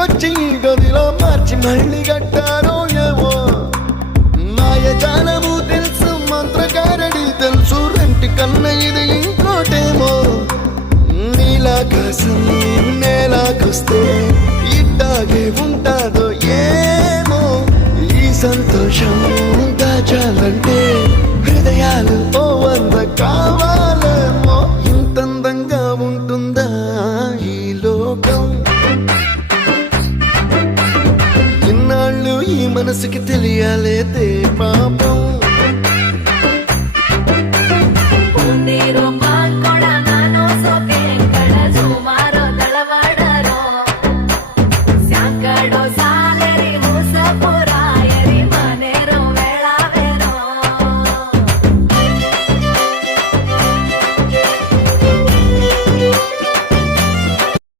ఇంటికొచ్చి గదిలో మార్చి మళ్ళీ కట్టారో ఏమో మాయజాలము తెలుసు మంత్రకారడి తెలుసు రెంటి కన్న ఇది ఇంకోటేమో నీలాకాశం నేలాకొస్తే ఇట్టాగే ఉంటాదో ఏమో ఈ సంతోషం దాచాలంటే హృదయాలు ఓ వంద కావాలేమో ఇంతందంగా ఉంటుందా ఈ లోకం ఇన్నాళ్ళు ఈ మనసుకి తెలియాలే